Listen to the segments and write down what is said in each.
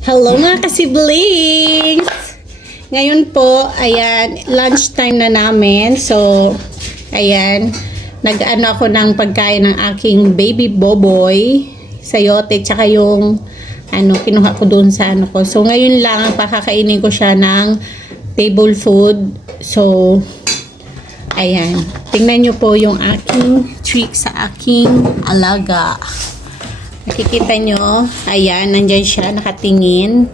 Hello mga ka-siblings! Ngayon po, ayan, lunchtime na namin. So, ayan, nag-ano ako ng pagkain ng aking baby boboy, sayote, tsaka yung, kinuha ko doon sa ano ko. So, ngayon lang, pakakainin ko siya ng table food. So, ayan, tingnan nyo po yung aking trick sa aking alaga. Nakikita nyo, ayan, nandyan siya, nakatingin.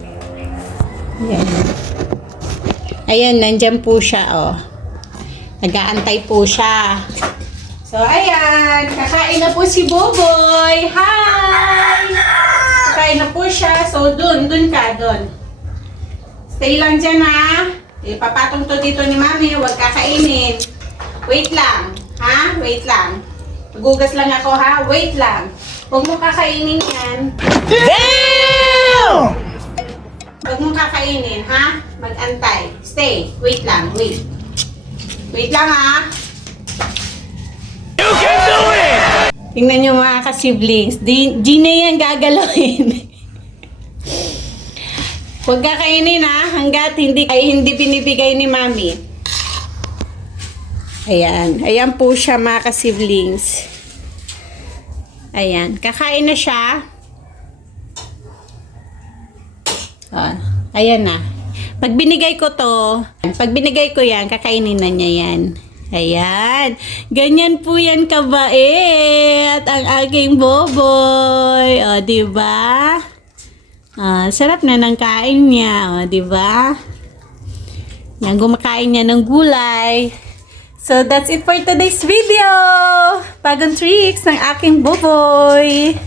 Ayan. Ayan, nandyan po siya, oh. Nag-aantay po siya. So, ayan, kakain na po si Boboy. Hi! Kakain na po siya. So, dun ka, dun. Stay lang dyan, ha? Ipapatong to dito ni Mami, huwag kakainin. Wait lang, ha? Wait lang. Gugas lang ako, ha? Wait lang. Huwag mo kakainin yan. Damn! Huwag mo kakainin, ha? Mag-antay. Stay. Wait lang. Wait. Wait lang, ha? You can do it! Tingnan nyo mga ka-siblings. Di na yan gagalawin. Huwag kakainin, ha? Hanggat hindi binibigay ni Mami. Ayan. Ayan po siya mga ka-siblings. Ayan. Kakain na siya. Ayan na. Pag binigay ko yan, kakainin na niya yan. Ayan. Ganyan po yan kabait ang aking boboy. O, diba? Sarap na ng kain niya. O, diba? Yan, gumakain niya ng gulay. So, that's it for today's video. Bagong tricks ng aking boboy.